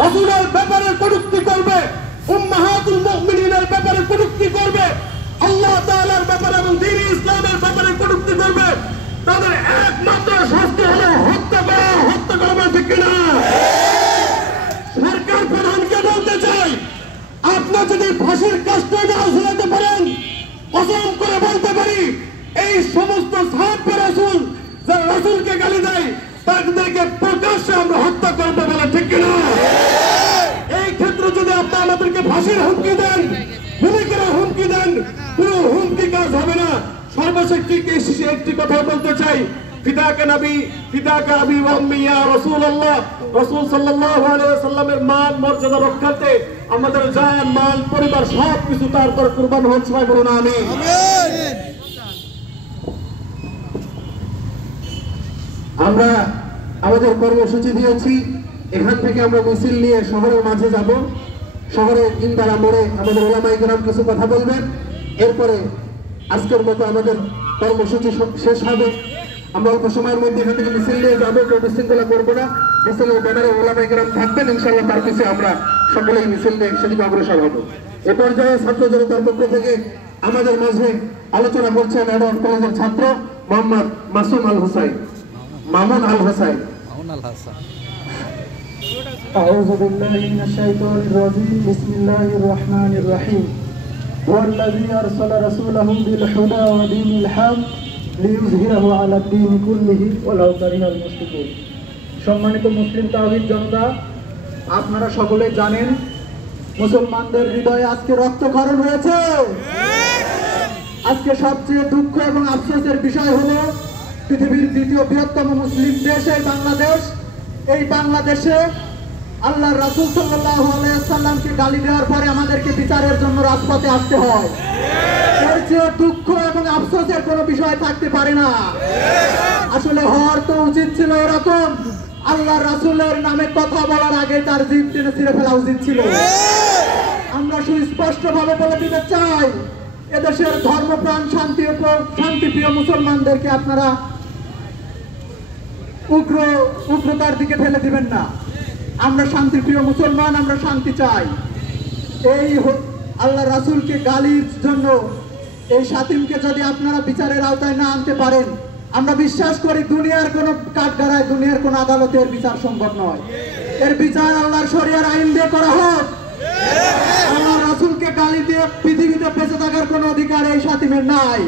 রাসূলের ব্যাপারে কটূক্তি করবে, উম্মাহাতুল মুমিনিনের ব্যাপারে কটূক্তি করবে, আল্লাহ তাআলার ব্যাপারে এবং দ্বীন ইসলামের ব্যাপারে কটূক্তি করবে, তাদের একমাত্র শাস্তি হলো হত্যা করা, ঠিক কিনা? সরকার প্রধানকে বলতে চাই, আপনি যদি ফাঁসির কাজটা না ঝুলাতে পারেন, কসম করে বলতে পারি এই সমস্ত সাহাবে রাসূল যারা রাসূলকে গালি দেয় তাদেরকে প্রকাশ্যে আমরা হত্যা করবো বলে, ঠিক কিনা? এই ক্ষেত্রে যদি আপনি আমাদেরকে ফাঁসির হুমকি দেন, গুলি করে হুমকি দেন, কোন হুমকি কাজ হবে না। সর্বশেষ একটি কথা বলতে চাই, ফিদাকা নবী, ফিদাকা আবি ওয়া উম্মি ইয়া রাসূলুল্লাহ, রাসূল সাল্লাল্লাহু আলাইহি ওয়াসাল্লামের মান মর্যাদা রক্ষার্থে আমাদের জান, মাল, পরিবার সবকিছু তার উপর কুরবান হন। সবাই বলুন আমিন। আমরা আমাদের কর্মসূচি দিয়েছি, এখান থেকে আমরা মিছিল নিয়ে শহরের মাঝে যাব। শহরের ইন্দারা মোড়ে আমাদের ওলামায়ে কেরাম কিছু কথা বলবেন, এরপরে আজকের মতো আমাদের কর্মসূচি শেষ হবে। আমরা অল্প সময়ের মধ্যে এখান থেকে মিছিল নিয়ে যাবো, কেউ বিশৃঙ্খলা করবো না। মিছিলের ব্যানারে ওলামায়ে কেরাম থাকবেন, ইনশাআল্লাহ তার পিছিয়ে আমরা সকলেই মিছিল নিয়ে সেদিকে অগ্রসর হবো। এ পর্যায়ে ছাত্র জনতার পক্ষ থেকে আমাদের মাঝে আলোচনা করছেন এডওয়ার্ড কলেজের ছাত্র মোহাম্মদ মাসুম আল হুসাইন, মামুন আল হুসাইন। أعوذ بالله من الشيطان الرجيم بسم الله الرحمن الرحيم هو الذي أرسل رسوله بالهدى ودين الحق ليظهره على الدين كله ولو كره المشركون। সম্মানিত মুসলিম তাওহীদ জনতা, আপনারা সকলে জানেন মুসলমানদের হৃদয়ে আজকে রক্তক্ষরণ হয়েছে। আজকে সবচেয়ে দুঃখ এবং আফসোসের বিষয় হলো পৃথিবীর দ্বিতীয় বৃহত্তম মুসলিম দেশ এই বাংলাদেশ। এই বাংলাদেশে আল্লাহর রাসূল সাল্লাল্লাহু আলাইহি ওয়াসাল্লামকে গালি দেওয়ার পরে আমাদেরকে বিচারের জন্য রাজপথে আসতে হয়। এর চেয়ে দুঃখ এবং আফসোসের কোনো বিষয় থাকতে পারে না। আসলে হওয়ার তো উচিত ছিল এরকম, আল্লাহর রাসূলের নামে কথা বলার আগে তার জিভ টেনে ছিঁড়ে ফেলা উচিত ছিল। আমরা সুস্পষ্টভাবে বলে দিতে চাই, এদেশের ধর্মপ্রাণ শান্তিপ্রিয় মুসলমানদেরকে আপনারা উগ্রতার দিকে ফেলে দিবেন না। আমরা শান্তিপ্রিয় মুসলমান, আমরা শান্তি চাই। এই আল্লাহ রাসূলকে গালির জন্য এই শাতিমকে যদি আপনারা বিচারের আওতায় না আনতে পারেন, আমরা বিশ্বাস করি দুনিয়ার কোনো কাঠগড়ায়, দুনিয়ার কোনো আদালতে এর বিচার সম্ভব নয়। এর বিচার আল্লাহর শরিয়ার আইন দিয়ে করা হোক। আল্লাহ রাসূলকে গালি দিয়ে পৃথিবীতে বেঁচে থাকার কোনো অধিকার এই শাতিমের নাই।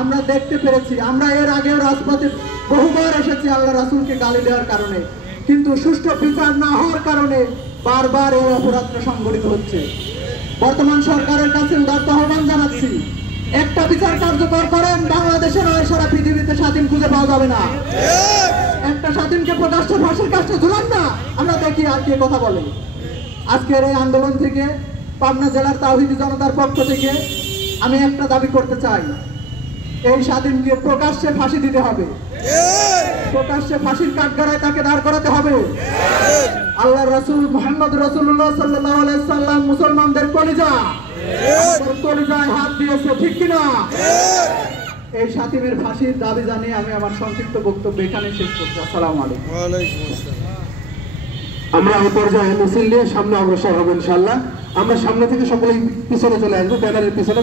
আমরা দেখতে পেরেছি, আমরা এর আগেও রাজপথে বহুবার এসেছি আল্লাহ রাসূলকে গালি দেওয়ার কারণে, কিন্তু সুষ্ঠু বিচার না হওয়ার কারণে বারবার এই অপরাধটা সংঘটিত হচ্ছে। বর্তমান সরকারের কাছে উদাত্ত আহ্বান জানাচ্ছি, একটা বিচার কার্যকর করেন, বাংলাদেশে নয় সারা পৃথিবীতে শাতিম খুঁজে পাওয়া যাবে না। একটা শাতিমকে প্রকাশ্যে ফাঁসির কাজটা ঝুলান না, আমরা দেখি আর কে কথা বলে। আজকের এই আন্দোলন থেকে পাবনা জেলার তাওহীদি জনতার পক্ষ থেকে আমি একটা দাবি করতে চাই, এই শাতিমকে প্রকাশ্যে ফাঁসি দিতে হবে, প্রকাশ্যে ফাঁসির কাঠগড়ায় তাকে দাঁড় করাতে হবে। আল্লাহর রাসূল মুহাম্মদ রাসূলুল্লাহ সাল্লাল্লাহু আলাইহি ওয়াসাল্লাম মুসলমানদের কলিজায় হাত দিয়েছে, ঠিক কিনা? এই শাতিমের ফাঁসির দাবি জানিয়ে আমি আমার সংক্ষিপ্ত বক্তব্য এখানে শেষ করছি। আসসালামু আলাইকুম। আমরা এই পর্যায়ে মিছিল নিয়ে সামনে অগ্রসর হব ইনশাআল্লাহ। আমরা সামনে থেকে সকলেই পিছনে চলে আসবো, ব্যানারের পিছনে।